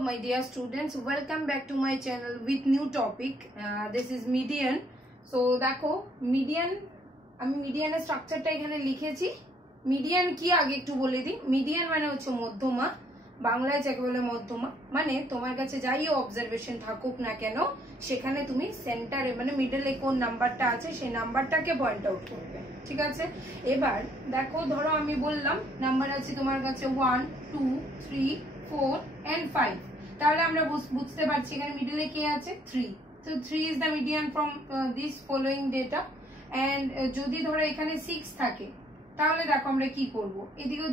my dear students, welcome back to my channel with new topic. This is median. So দেখো median আমি median এর স্ট্রাকচারটা এখানে লিখেছি। median কি আগে একটু বলে দিই। median মানে হচ্ছে মধ্যমা, বাংলায় যাকে বলে মধ্যমা, মানে তোমার কাছে যাই অবজারভেশন থাকুক না কেন সেখানে তুমি সেন্টারে মানে মিডলে কোন নাম্বারটা আছে সেই নাম্বারটাকে পয়েন্ট আউট করবে, ঠিক আছে। এবার দেখো ধরো আমি বললাম নাম্বার আছে তোমার কাছে 1 2 3 4 and 5, তাহলে আমরা বুঝতে পারছি এখানে মিডলে কি আছে 3, so 3 is the median from this following data and যদি ধরো এখানে 6 থাকে তাহলে দেখো আমরা কি করব, এদিকেও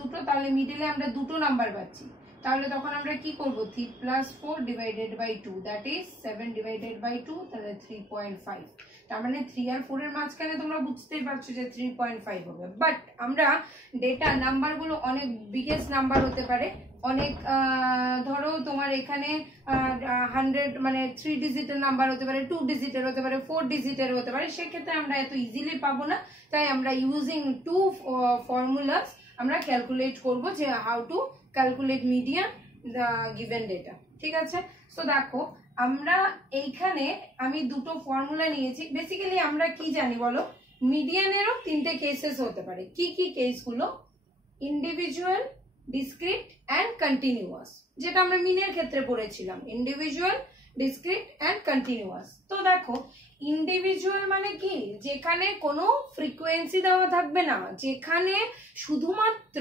দুটো, তাহলে মিডলে আমরা দুটো নাম্বার পাচ্ছি, তাহলে তখন আমরা কি করব 3 + 4 divided by 2 that is 7 divided by 2, তাহলে 3.5। তার মানে 3 আর 4 এর মাঝখানে তোমরা বুঝতেই পারছো যে 3.5 হবে। বাট আমরা ডেটা নাম্বারগুলো অনেক বিগেস্ট নাম্বার হতে পারে, অনেক ধরো তোমার এখানে 100 মানে 3 ডিজিটের নাম্বার হতে পারে, 2 ডিজিটের হতে পারে, 4 ডিজিটের হতে পারে, সেক্ষেত্রে আমরা এত ইজিলি পাবো না। তাই আমরা ইউজিং 2 ফর্মুলাস আমরা ক্যালকুলেট করব যে how to calculate median the given data, ঠিক আছে। সো দেখো আমরা এইখানে আমি দুটো ফর্মুলা নিয়েছি। বেসিক্যালি আমরা কি জানি বলো, মিডিয়ানেরও তিনটে কেসেস হতে পারে। কি কি কেসগুলো? ইন্ডিভিজুয়াল, ডিসক্রিট অ্যান্ড কন্টিনিউয়াস, যেটা আমরা মিনের ক্ষেত্রে পড়েছিলাম, ইন্ডিভিজুয়াল, ডিসক্রিট অ্যান্ড কন্টিনিউয়াস। তো দেখো ইন্ডিভিজুয়াল মানে কি, যেখানে কোনো ফ্রিকোয়েন্সি দেওয়া থাকবে না, যেখানে শুধুমাত্র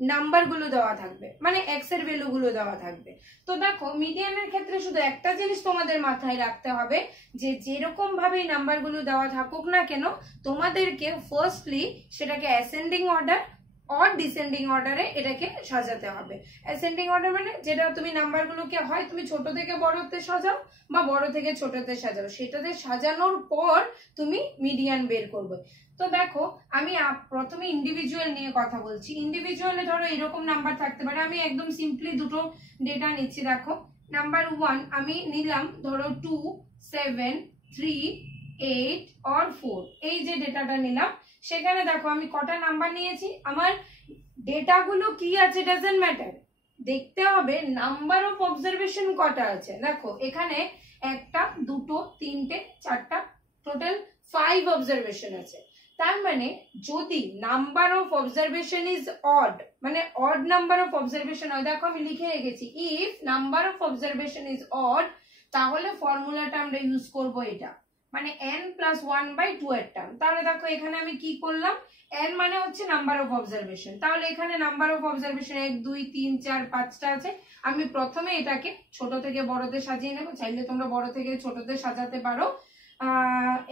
নাম্বারগুলো দেওয়া থাকবে, মানে এক্স এর ভ্যালুগুলো দেওয়া থাকবে। তো দেখো মিডিয়ানের ক্ষেত্রে শুধু একটা জিনিস তোমাদের মাথায় রাখতে হবে যে যেরকম ভাবে নাম্বারগুলো দেওয়া থাকুক না কেন তোমাদেরকে ফার্স্টলি সেটাকে অ্যাসেন্ডিং অর্ডার অর ডিসেন্ডিং অর্ডারে এটাকে সাজাতে হবে। অ্যাসেন্ডিং অর্ডার মানে যেটা তুমি নাম্বারগুলোকে হয় তুমি ছোট থেকে বড়তে সাজাও বা বড় থেকে ছোটতে সাজাও, সেটাতে সাজানোর পর তুমি মিডিয়ান বের করবে। তো দেখো আমি প্রথমে ইন্ডিভিজুয়াল নিয়ে কথা বলছি। ইন্ডিভিজুয়ালে ধরো এরকম নাম্বার থাকতে পারে, আমি একদম সিম্পলি দুটো ডেটা নিচ্ছি। দেখো নাম্বার 1 আমি নিলাম ধরো 2 7 3 8 or 4, এই যে ডেটাটা নিলাম সেখানে দেখো আমি কটা নাম্বার নিয়েছি, আমার ডেটাগুলো কি আছে ডাজন্ট ম্যাটার, দেখতে হবে নাম্বার অফ অবজারভেশন কটা আছে। দেখো এখানে একটা দুটো তিনটে চারটা, টোটাল 5 অবজারভেশন আছে। তার মানে যদি number of observation is odd, মানে অড নাম্বার অফ অবজারভেশন হয়, দেখো আমি লিখে রেখেছি if number of observation is odd, তাহলে ফর্মুলাটা আমরা ইউজ করব এটা, মানে n + 1/2 এর টার্ম। তাহলে দেখো এখানে আমি কি করলাম, n মানে হচ্ছে নাম্বার অফ অবজারভেশন, তাহলে এখানে নাম্বার অফ অবজারভেশন 1 2 3 4 5টা আছে। আমি প্রথমে এটাকে ছোট থেকে বড়তে সাজিয়ে নেব, চাইলে তোমরা বড় থেকে ছোটতে সাজাতে পারো।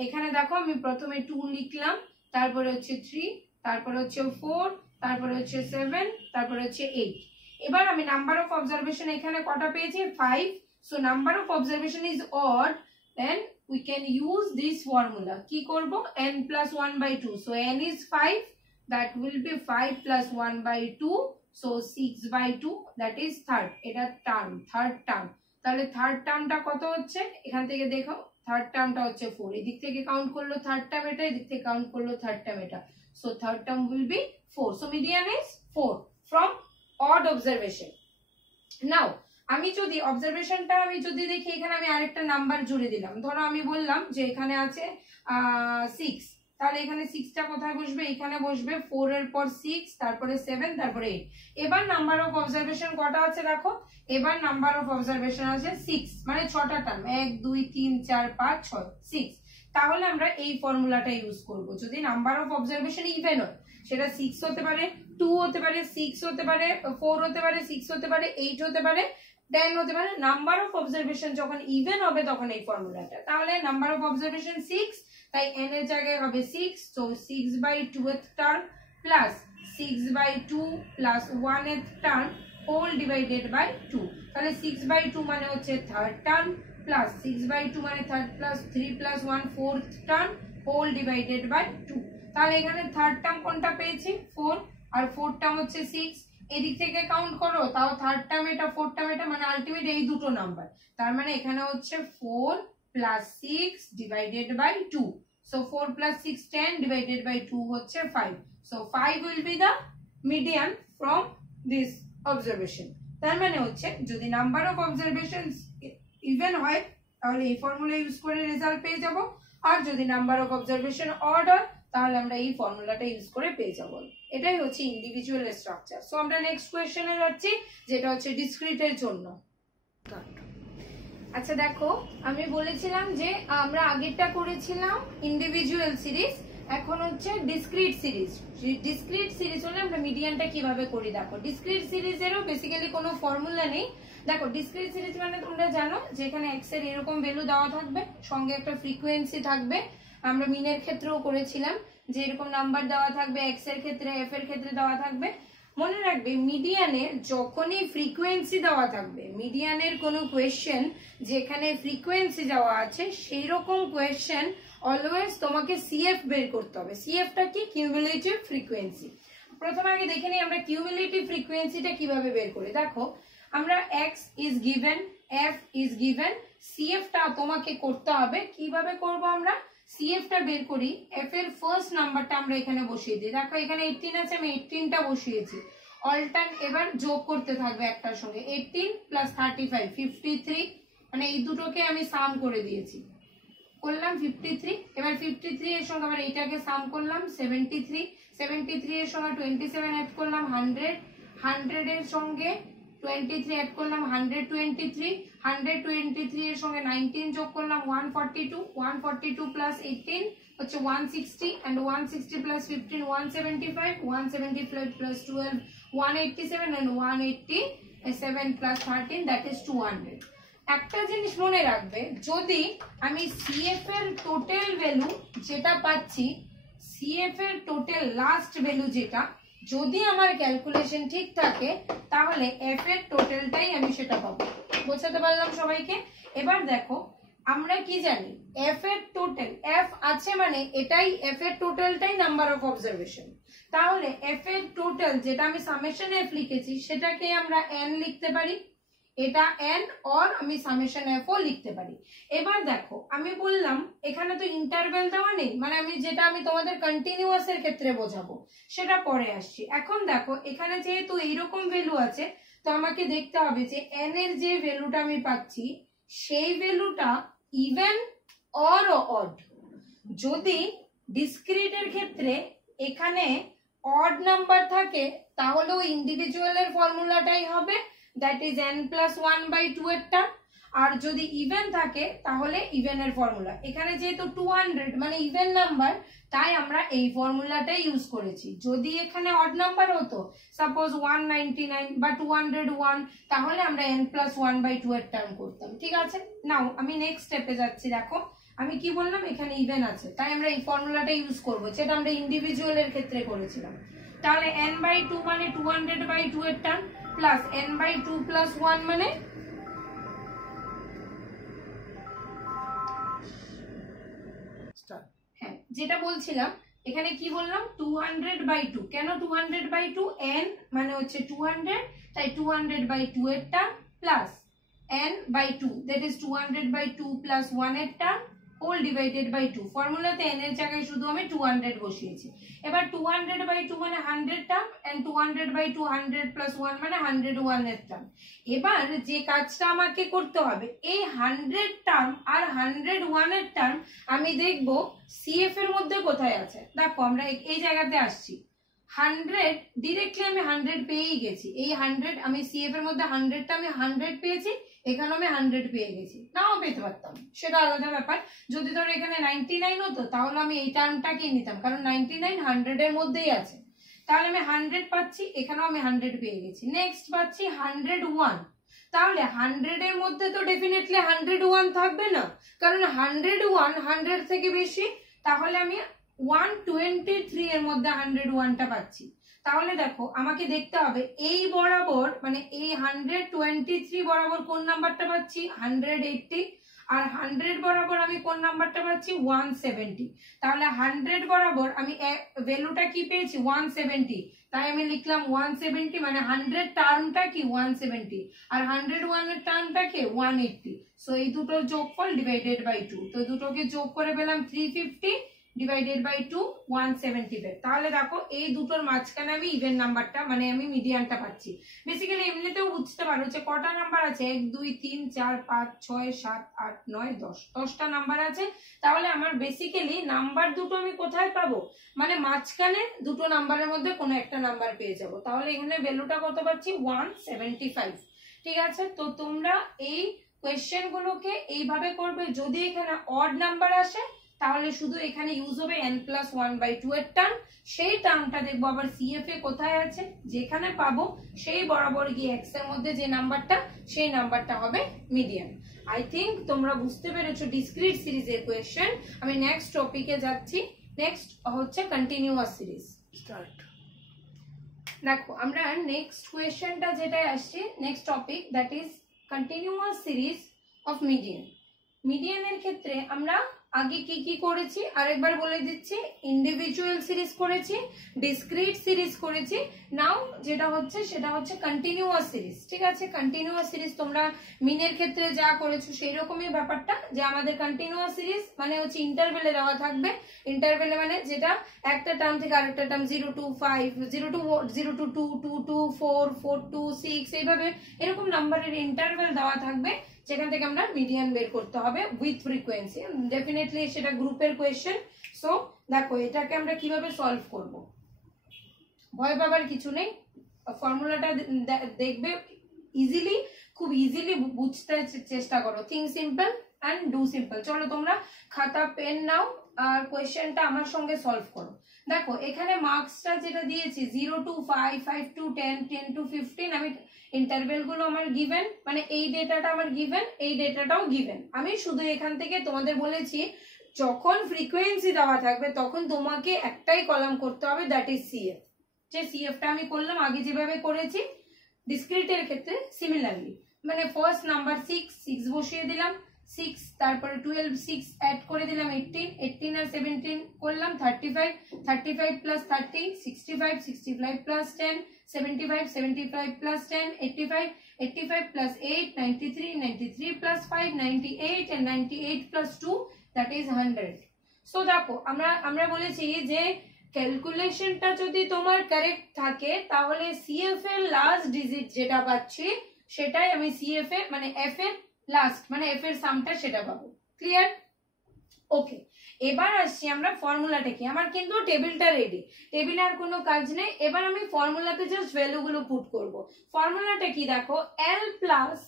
এখানে দেখো আমি প্রথমে 2 লিখলাম, তারপরে হচ্ছে 3, তারপরে হচ্ছে 4, তারপরে হচ্ছে 7, তারপরে হচ্ছে 8। এবার আমি নাম্বার অফ অবজারভেশন এখানে কটা পেয়েছি 5, so number of observation is odd, then we can use this formula কি করব n + 1/2, so n is 5, that will be 5 + 1/2, so 6/2, that is third, এটা টার্ম থার্ড টার্ম। তাহলে থার্ড টার্মটা কত হচ্ছে, এখান থেকে দেখো থার্ড টার্মটা হচ্ছে 4, এদিক থেকে কাউন্ট করলো থার্ড টার্ম এটা, এদিক থেকে কাউন্ট করলো থার্ড টার্ম এটা, so third term will be 4, so median is 4 from odd observation. Now আমি যদি অবজারভেশনটা আমি যদি দেখি এখানে আমি আরেকটা নাম্বার জুড়ে দিলাম, ধরো আমি বললাম যে এখানে আছে 6, তাহলে এখানে 6টা কোথায় বসবে, এখানে বসবে 4 এর পর 6, তারপরে 7, তারপরে 8। এবার নাম্বার অফ অবজারভেশন কটা আছে দেখো, এবার নাম্বার অফ অবজারভেশন আছে 6, মানে 6টা টার্ম 1 2 3 4 5 6 6। তাহলে আমরা এই ফর্মুলাটা ইউজ করব যদি নাম্বার অফ অবজারভেশন ইভেন হয়, সেটা 6 হতে পারে, 2 হতে পারে, 6 হতে পারে, 4 হতে পারে, 6 হতে পারে, 8 হতে পারে, 10 হতে পারে। নাম্বার অফ অবজারভেশন যখন ইভেন হবে তখন এই ফর্মুলাটা, তাহলে নাম্বার অফ অবজারভেশন 6, তাই n এর জায়গায় হবে 6, so 6/2 এর টার্ম প্লাস 6/2 প্লাস 1 এর টার্ম হোল ডিভাইডেড বাই 2, তাহলে 6/2 মানে হচ্ছে থার্ড টার্ম প্লাস 6/2 মানে third plus 3 + 1 fourth term whole divided by 2। তাহলে এখানে থার্ড টার্ম কোনটা পেয়েছি 4, আর ফোর্থ টার্ম হচ্ছে 6, এদিক থেকে কাউন্ট করো তাও থার্ড টার্ম এটা ফোর্থ টার্ম এটা, মানে আলটিমেট এই দুটো নাম্বার, তার মানে এখানে হচ্ছে 4 + 6 divided by 2, so 4 + 6 10 divided by 2 হচ্ছে 5, so 5 will be the median from this observation. তার মানে হচ্ছে যদি নাম্বার অফ অবজারভেশনস ইভেন হয় তাহলে এই ফর্মুলা ইউজ করে রেজাল্ট পেয়ে যাব, আর যদি নাম্বার অফ অবজারভেশন অড হয় তাহলে আমরা এই ফর্মুলাটা ইউজ করে পেয়ে যাব। এটাই হচ্ছে ইন্ডিভিজুয়াল স্ট্রাকচার। সো আমরা নেক্সট কোয়েশ্চেনে যাচ্ছি, যেটা হচ্ছে ডিসক্রিটের জন্য। আচ্ছা দেখো, আমি বলেছিলাম যে আমরা আগেরটা করেছিলাম ইন্ডিভিজুয়াল সিরিজ, এখন হচ্ছে ডিসক্রিট সিরিজ। ডিসক্রিট সিরিজ হলে আমরা মিডিয়ানটা কিভাবে করি দেখো। ডিসক্রিট সিরিজেরও বেসিক্যালি কোনো ফর্মুলা নেই। দেখো ডিসক্রিট সিরিজ মানে তোমরা জানো যে এখানে এক্স এর এরকম ভ্যালু দেওয়া থাকবে, সঙ্গে একটা ফ্রিকোয়েন্সি থাকবে। আমরা মিনের ক্ষেত্রেও করেছিলাম যে এরকম নাম্বার দেওয়া থাকবে, এক্স এর ক্ষেত্রে এফ এর ক্ষেত্রে দেওয়া থাকবে। মনে রাখবে মিডিয়ানের যখনই ফ্রিকোয়েন্সি দেওয়া থাকবে, মিডিয়ানের কোনো কোয়েশ্চেন যেখানে ফ্রিকোয়েন্সি দেওয়া আছে সেই রকম কোয়েশ্চেন অলওয়েজ তোমাকে সিএফ বের করতে হবে। সিএফটা কি? Cumulative frequency. প্রথমে আগে দেখে নিই আমরা কিউমুলেটিভ ফ্রিকোয়েন্সিটা কিভাবে বের করি। দেখো আমরা x is given, f is given, সিএফটা তোমাকে করতে হবে। কিভাবে করব আমরা? সিএফটা বের করি, এফ এর ফার্স্ট নাম্বারটা আমরা এখানে বসিয়ে দিই। দেখো এখানে 18 আছে, আমি 18টা বসিয়েছি। অল টাইম এবার যোগ করতে থাকবে একটার সঙ্গে, 18 প্লাস 35 53, মানে এই দুটোকে আমি সাম করে দিয়েছি, করলাম 53। এবার 53 এর সঙ্গে আবার এইটাকে সাম করলাম 73, 73 এর সঙ্গে 27 অ্যাড করলাম 100, 100 এর সঙ্গে 23 অ্যাড করলাম 123, 123 এর সঙ্গে 19 যোগ করলাম 142, 142 প্লাস 18 হচ্ছে 160, and 160 plus 15 175, 175 plus 12 187, and 187 plus 13 that is 200। একটা জিনিস মনে রাখবে, যদি আমি সিএফ এর টোটাল ভ্যালু যেটা পাচ্ছি, সিএফ এর টোটাল লাস্ট ভ্যালু যেটা, যদি আমার ক্যালকুলেশন ঠিক থাকে তাহলে এফ এর টোটালটাই আমি সেটা পাবো। বোঝাতে পারলাম সবাইকে? এবার দেখো আমরা কি জানি, এফ এর টোটাল, এফ আছে মানে এটাই এফ এর টোটালটাই নাম্বার অফ অবজারভেশন। তাহলে এফ এর টোটাল যেটা আমি সামেশন এফ লিখেছি সেটাকে আমরা এন লিখতে পারি, এটা এন, অর আমি সামেশন এফ ও লিখতে পারি। এবার দেখো আমি বললাম এখানে তো ইন্টারভ্যাল দেওয়া নেই, মানে আমি যেটা আমি তোমাদের কন্টিনিউয়াস এর ক্ষেত্রে বোঝাবো সেটা পরে আসছি। এখন দেখো এখানে যেহেতু এইরকম ভ্যালু আছে, তো আমাকে দেখতে হবে যে এন এর যে ভ্যালুটা আমি পাচ্ছি সেই ভ্যালুটা ইভেন অর অড। যদি ডিসক্রিট এর ক্ষেত্রে এখানে অড নাম্বার থাকে তাহলে ওই ইন্ডিভিজুয়ালের ফর্মুলাটাই হবে, দ্যাট ইজ n প্লাস 1/2 এরটা। আর যদি ইভেন থাকে তাহলে ইভেনের ফর্মুলা। এখানে যেহেতু 200 মানে ইভেন নাম্বার, তাই আমরা এই ফর্মুলাটাই ইউজ করেছি। যদি এখানে অড নাম্বার হতো, সাপোজ 199 বা 201, তাহলে আমরা n প্লাস 1/2 এর টার্ম করতাম। ঠিক আছে, নাও আমি নেক্সট স্টেপে যাচ্ছি। দেখো আমি কি বললাম, এখানে ইভেন আছে তাই আমরা এই ফর্মুলাটা ইউজ করবো, যেটা আমরা ইন্ডিভিজুয়ালের ক্ষেত্রে করেছিলাম। তাহলে n/2 মানে 200/2 এর টার্ম, প্লাস n/2 প্লাস 1 মানে হ্যাঁ যেটা বলছিলাম, এখানে কি বললাম 200/2। কেন 200/2? n মানে হচ্ছে 200, তাই 200/2 এর term plus n/2 that is 200/2 plus 1 এর টার্ম হোল ডিভাইডেড বাই 2। ফর্মুলাতে n এর জায়গায় শুধু আমি 200 বসিয়েছি। এবার 200/2 মানে 100 টার্ম, এন্ড 200/2 100 প্লাস 1 মানে 101 এর টার্ম। এবার যে কাজটা আমাকে করতে হবে, এই 100 টার্ম আর 101 এর টার্ম আমি দেখব সিএফ এর মধ্যে কোথায় আছে। দেখো আমরা এই জায়গাতে আসছি, 100 ডিরেক্টলি আমি 100 পেয়েই গেছি। এই 100 আমি সিএফ এর মধ্যে 100টা আমি 100 পেয়েছি, এখানে আমি 100 পেয়ে গেছি, নাও পেতে পারতাম, সেটা আলাদা ব্যাপার। যদি ধরো এখানে 99 হতো তাহলে আমি এই টার্মটাকেই নিতাম, কারণ 99 100 এর মধ্যেই আছে। তাহলে আমি 100 পাচ্ছি, এখানেও আমি 100 পেয়ে গেছি। নেক্সট পাচ্ছি 101, তাহলে 100 এর মধ্যে তো ডেফিনেটলি 101 থাকবে না, কারণ 101 100 থেকে বেশি। তাহলে আমি 123 এর মধ্যে 101টা পাচ্ছি। তাহলে দেখো আমাকে দেখতে হবে এই বরাবর, মানে এই 123 বরাবর কোন নাম্বারটা পাচ্ছি, 180, আর 100 বরাবর আমি কোন নাম্বারটা পাচ্ছি, 170। তাহলে 100 বরাবর আমি ভ্যালুটা কি পেয়েছি, 170, তাই আমি লিখলাম 170, মানে 100 টার্মটা কি 170, আর 101 এর টার্মটা কি 180। সো এই দুটোর যোগফল ডিভাইডেড বাই 2, তো দুটোকে যোগ করে পেলাম 350, ডিভাইডেড বাই 2 175। তাহলে দেখো এই দুটোর মাঝখানে আমি ইভেন নাম্বারটা মানে আমি মিডিয়ানটা পাচ্ছি। বেসিক্যালি এমনিতেও বুঝতে পারো যে কটা নাম্বার আছে, 1 2 3 4 5 6 7 8 9 10, 10টা নাম্বার আছে। তাহলে আমার বেসিক্যালি নাম্বার দুটো আমি কোথায় পাবো, মানে মাঝখানে দুটো নাম্বারের মধ্যে কোনো একটা নাম্বার পেয়ে যাব। তাহলে এখানে ভ্যালুটা কত পাচ্ছি, 175। ঠিক আছে, তো তোমরা এই কোয়েশ্চেন গুলোকে এইভাবে করবে। যদি এখানে অড নাম্বার আসে তাহলে শুধু এখানে ইউজ হবে n+1/2 এর টার্ম। সেই টার্মটা দেখবো আবার সিএফ এ কোথায় আছে, যেখানে পাবো সেই বরাবর গিয়ে এক্স এর মধ্যে যে নাম্বারটা, সেই নাম্বারটা হবে মিডিয়ান। আই থিঙ্ক তোমরা বুঝতে পেরেছো ডিসক্রিট সিরিজের কোয়েশ্চেন। আমি নেক্সট টপিকে যাচ্ছি। নেক্সট হচ্ছে কন্টিনিউয়াস সিরিজ। স্টার্ট। দেখো আমরা নেক্সট কোয়েশ্চেনটা যেটা আসছে, next topic that is continuous series of median. মিডিয়ানের ক্ষেত্রে আমরা আগে কি কি করেছি আরেকবার বলে দিচ্ছি। ইন্ডিভিজুয়াল সিরিজ করেছি, ডিসক্রিট সিরিজ করেছি, নাও যেটা হচ্ছে সেটা হচ্ছে কন্টিনিউয়াস সিরিজ। ঠিক আছে, কন্টিনিউয়াস সিরিজ তোমরা মিনের ক্ষেত্রে যা করেছো সেই রকমই ব্যাপারটা, যে আমাদের কন্টিনিউয়াস সিরিজ মানে হচ্ছে ইন্টারভেলে দেওয়া থাকবে। ইন্টারভেলে মানে যেটা একটা টার্ম থেকে আরেকটা term 0 to 5, 0 to 2, 2 to 4, 4 to 6, এইভাবে এরকম নাম্বারের ইন্টারভেল দেওয়া থাকবে, যেখান থেকে আমরা মিডিয়ান বের করতে হবে উইথ ফ্রিকোয়েন্সি। ডেফিনেটলি সেটা গ্রুপের কোয়েশ্চেন। সো দেখো এটাকে আমরা কিভাবে সলভ করব, ভয় পাবার কিছু নেই। ফর্মুলাটা দেখবে ইজিলি, খুব ইজিলি বুঝতে চেষ্টা করো। Think simple and do simple. চলো তোমরা খাতা পেন নাও আর কোয়েশ্চেনটা আমার সঙ্গে সলভ করো। দেখো এখানে মার্কসটা যেটা দিয়েছি 0 to 5, 5 to 10, 10 to 15, আমি ইন্টারভেল গুলো আমার গিভেন, মানে এই ডেটাটা আমার গিভেন, এই ডেটাটাও গিভেন। আমি শুধু এখান থেকে তোমাদের বলেছি যখন ফ্রিকোয়েন্সি দেওয়া থাকবে তখন তোমাকে একটাই কলাম করতে হবে, দ্যাট ইজ সিএফ। যে সিএফটা আমি করলাম আগে যেভাবে করেছি ডিসক্রিটের ক্ষেত্রে সিমিলারলি, মানে ফার্স্ট নাম্বার 6 বসিয়ে দিলাম, 6 তারপরে 12 6 অ্যাড করে দিলাম 18, 18 আর 17 করলাম 35, 35 plus 30 65, 65 plus 10 75, 75 plus 10 85, 85 plus 8 93, 93 plus 5 98, and 98 plus 2 that is 100। So দেখো আমরা বলেছি যে ক্যালকুলেশনটা যদি তোমার কারেক্ট থাকে তাহলে সিএফ এর লাস্ট ডিজিট যেটা পাচ্ছি সেটাই আমি সিএফ এ মানে এফ এর লাস্ট মানে এফ এর সামটা সেটা পাবো। ক্লিয়ার? ওকে, এবার আসছি আমরা ফর্মুলাটা কি। আমার কিন্তু টেবিলটা রেডি, টেবিলে আর কোনো কাজ নেই। এবার আমি ফর্মুলাতে জাস্ট ভ্যালুগুলো পুট করব। ফর্মুলাটা কি দেখো, L plus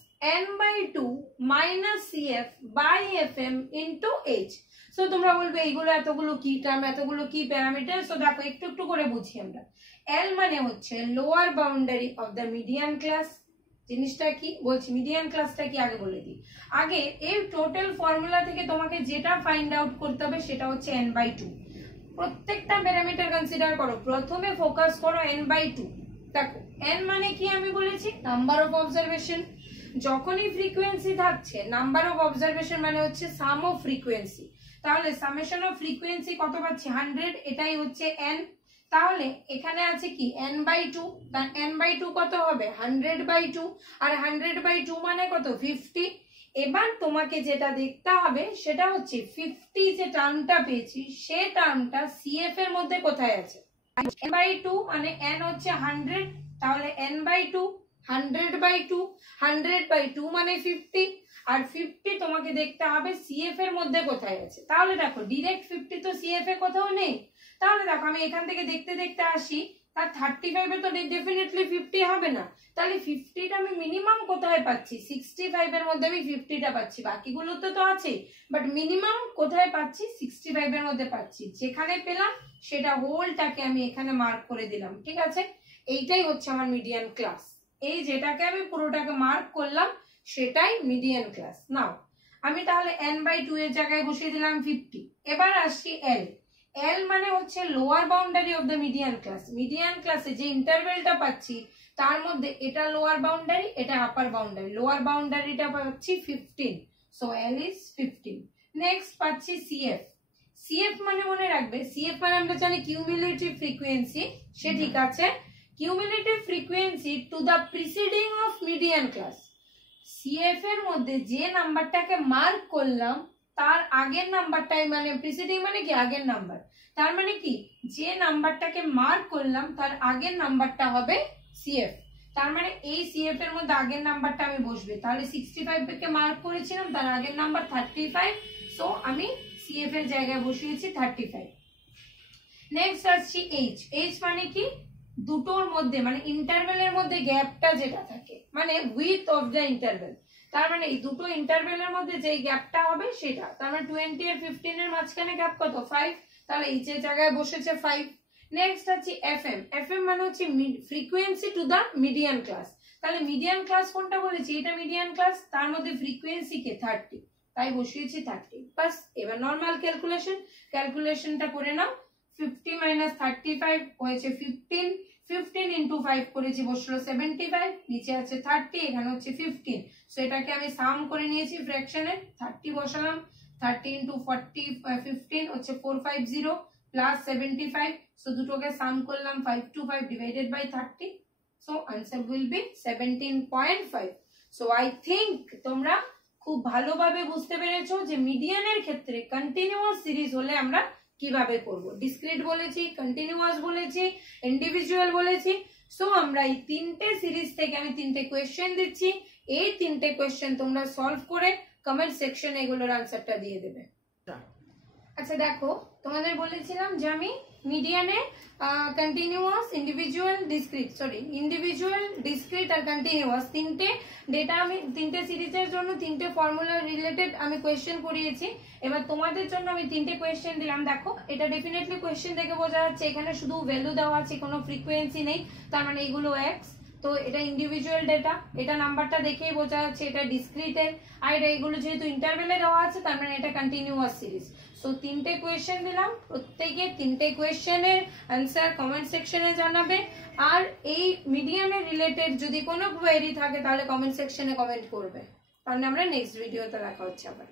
n/2 minus CF by FM into H। So তোমরা বলবে এইগুলো এতগুলো কি টার্ম, এতগুলো কি প্যারামিটার। সো দেখো একটু একটু করে বুঝি আমরা। L মানে হচ্ছে lower boundary of the median class. জিনিসটা কি বলছি, মিডিয়ান ক্লাসটা কি আগে বলে দিই। আগে এই টোটাল ফর্মুলা থেকে তোমাকে যেটা ফাইন্ড আউট করতে হবে সেটা হচ্ছে n/2। প্রত্যেকটা প্যারামিটার কনসিডার করো, প্রথমে ফোকাস করো n/2। দেখো n মানে কি আমি বলেছি, নাম্বার অফ অবজারভেশন। যখনই ফ্রিকোয়েন্সি থাকছে নাম্বার অফ অবজারভেশন মানে হচ্ছে সাম অফ ফ্রিকোয়েন্সি। তাহলে সামেশন অফ ফ্রিকোয়েন্সি কত পাচ্ছি 100, এটাই হচ্ছে n। তাহলে এখানে আছে কি n/2, তার n/2 কত হবে 100/2, আর 100/2 মানে কত 50। এবার তোমাকে যেটা দেখতে হবে সেটা হচ্ছে 50 যে টার্মটা পেয়েছি সে টার্মটা সিএফ এর মধ্যে কোথায় আছে। n/2 মানে n হচ্ছে 100, তাহলে n/2 100/2, 100/2 মানে 50, আর 50 তোমাকে দেখতে হবে সিএফ এর মধ্যে কোথায় আছে। তাহলে দেখো ডিরেক্ট 50 তো সিএফ এ কোথাও নেই। তাহলে দেখো আমি এখান থেকে দেখতে দেখতে আসি, তার 35 এ তো ডেফিনেটলি 50 হবে না। তাহলে 50টা আমি মিনিমাম কোথায় পাচ্ছি, 65 এর মধ্যে আমি 50টা পাচ্ছি। বাকিগুলো তো আছে, বাট মিনিমাম কোথায় পাচ্ছি 65 এর মধ্যে পাচ্ছি। যেখানে পেলাম সেটা হোলটাকে আমি এখানে মার্ক করে দিলাম। ঠিক আছে, এইটাই হচ্ছে আমার মিডিয়ান ক্লাস। এই যেটাকে আমি পুরোটাকে মার্ক করলাম সেটাই মিডিয়ান ক্লাস। নাও আমি তাহলে n/2 এর জায়গায় বসিয়ে দিলাম 50। এবার আসছি L। L মানে হচ্ছে lower boundary of the median class. Median ক্লাসে যে ইন্টারভেলটা পাচ্ছি তার মধ্যে এটা লোয়ার বাউন্ডারি, এটা আপার বাউন্ডারি। লোয়ার বাউন্ডারিটা পাচ্ছি 15, সো L ইজ 15। নেক্সট পাচ্ছি CF। CF মানে মনে রাখবে, CF মানে আমরা জানি কিউমুলেটিভ ফ্রিকোয়েন্সি। সে ঠিক আছে, cumulative frequency to the preceding of median class. CF এর মধ্যে যে নাম্বারটাকে মার্ক করলাম তার আগের নাম্বারটাই মানে প্রিসিডিং মানে কি আগের নাম্বার, তার মানে কি যে নাম্বারটাকে মার্ক করলাম তার আগের নাম্বারটা হবে সিএফ, তার মানে এই সিএফ এর মধ্যে আগের নাম্বারটা আমি বসবে, তাহলে 65 কে মার্ক করেছিলাম, তার আগের নাম্বার 35, সো আমি সিএফ এর জায়গায় বসিয়েছি 35। নেক্সট আসছি এইচ। এইচ মানে কি দুটোর মধ্যে মানে ইন্টারভেলের মধ্যে গ্যাপটা যেটা থাকে, মানে উইথ অফ দ্য ইন্টারভেল, তার মানে এই দুটো ইন্টারভেলের মধ্যে যে গ্যাপটা হবে সেটা, তার মানে 20 আর 15 এর মাঝখানে গ্যাপ কত 5, তাহলে এইচ এর জায়গায় বসেছে 5। নেক্সট আছে এফএম। এফএম মানে হচ্ছে frequency to the median class, তাহলে মিডিয়ান ক্লাস কোনটা বলেছি, এটা মিডিয়ান ক্লাস, তার মধ্যে ফ্রিকোয়েন্সি কে 30, তাই বসিয়েছি 30 বাস। এবার নর্মাল ক্যালকুলেশনটা করে নাও, 50 মাইনাস 35 হয়েছে 15, 15 ইন্টু 5 করেছি বসলো 75, নিচে আছে 30, এখানে হচ্ছে 15, সো এটাকে আমি সাম করে নিয়েছি ফ্র্যাকশনে, 30 বসালাম, 30 ইন্টু 40 15 হচ্ছে 450 প্লাস 75, সো দুটোকে সাম করলাম 5 to 5 divided by 30, so answer will be 17.5। So I think তোমরা খুব ভালোভাবে বুঝতে পেরেছো যে মিডিয়ানের ক্ষেত্রে কন্টিনিউয়াস সিরিজ হলে আমরা কিভাবে করব। ডিসক্রিট বলেছি, কন্টিনিউয়াস বলেছি, ইন্ডিভিজুয়াল বলেছি। সো আমরা এই তিনটে সিরিজ থেকে আমি তিনটে কোয়েশ্চেন দিচ্ছি, এই তিনটে কোয়েশ্চেন তোমরা সলভ করে কমেন্ট সেকশনে এগুলোর আনসারটা দিয়ে দেবে। আচ্ছা দেখো, তোমাদের বলেছিলাম যে আমি মিডিয়ানে কন্টিনিউয়াস, ইন্ডিভিজুয়াল, ডিসক্রিট আর কন্টিনিউয়াস তিনটে ডেটা আমি তিনটে সিরিজের জন্য তিনটে ফর্মুলা রিলেটেড আমি কোয়েশ্চেন করিয়েছি। এবার তোমাদের জন্য আমি তিনটে কোয়েশ্চেন দিলাম। দেখো এটা ডেফিনেটলি কোয়েশ্চেন দেখে বোঝা যাচ্ছে এখানে শুধু ভ্যালু দেওয়া আছে, কোনো ফ্রিকোয়েন্সি নেই, তার মানে এগুলো এক্স, তো এটা ইন্ডিভিজুয়াল ডেটা, এটা নাম্বারটা দেখেই বোঝা যাচ্ছে এটা ডিসক্রিটের, আর এগুলো যেহেতু ইন্টারভেলে দেওয়া আছে তার মানে এটা কন্টিনিউয়াস সিরিজ। সো তিনটে কোয়েশ্চেন দিলাম, প্রত্যেকে তিনটে কোয়েশ্চেনের আনসার কমেন্ট সেকশনে জানাবে, আর এই মিডিয়ানের রিলেটেড যদি কোনো কোয়েরি থাকে তাহলে কমেন্ট সেকশনে কমেন্ট করবে, তাহলে আমরা নেক্সট ভিডিওতে দেখা হচ্ছে আবার।